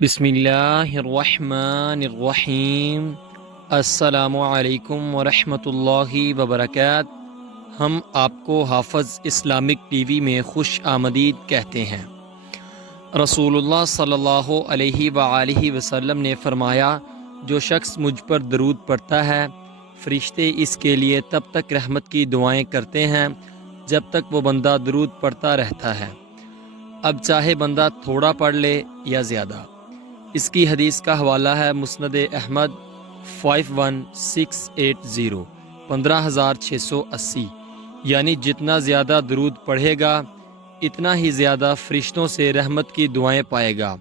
بسم اللہ الرحمن الرحیم۔ السلام علیکم ورحمۃ اللہ وبرکاتہ۔ ہم آپ کو حافظ اسلامک ٹی وی میں خوش آمدید کہتے ہیں۔ رسول اللہ صلی اللہ علیہ وآلہ وسلم نے فرمایا، جو شخص مجھ پر درود پڑھتا ہے، فرشتے اس کے لیے تب تک رحمت کی دعائیں کرتے ہیں جب تک وہ بندہ درود پڑھتا رہتا ہے، اب چاہے بندہ تھوڑا پڑھ لے یا زیادہ۔ اس کی حدیث کا حوالہ ہے مسند احمد 51680 15680، یعنی جتنا زیادہ درود پڑھے گا اتنا ہی زیادہ فرشتوں سے رحمت کی دعائیں پائے گا۔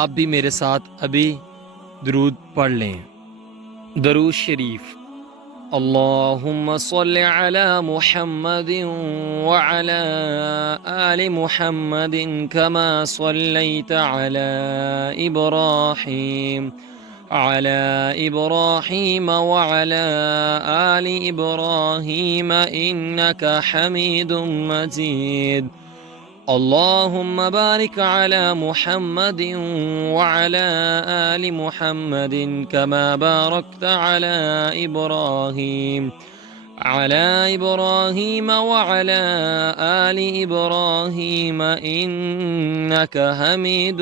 آپ بھی میرے ساتھ ابھی درود پڑھ لیں۔ درود شریف۔ اللہم صل علی محمد وعلی آل محمد کما صلیت علی ابراہیم وعلی آل ابراہیم انک حمید مجید۔ اللہم بارک علی محمد وعلی آل محمد کما بارکت علی ابراہیم وعلی آل ابراہیم انک حمید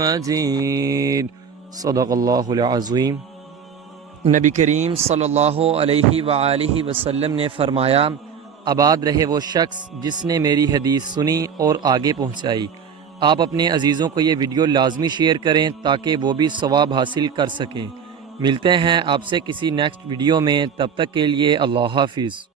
مجید۔ صدق اللہ العظیم۔ نبی کریم صلی اللہ علیہ وآلہ وسلم نے فرمایا، آباد رہے وہ شخص جس نے میری حدیث سنی اور آگے پہنچائی۔ آپ اپنے عزیزوں کو یہ ویڈیو لازمی شیئر کریں تاکہ وہ بھی ثواب حاصل کر سکیں۔ ملتے ہیں آپ سے کسی نیکسٹ ویڈیو میں، تب تک کے لیے اللہ حافظ۔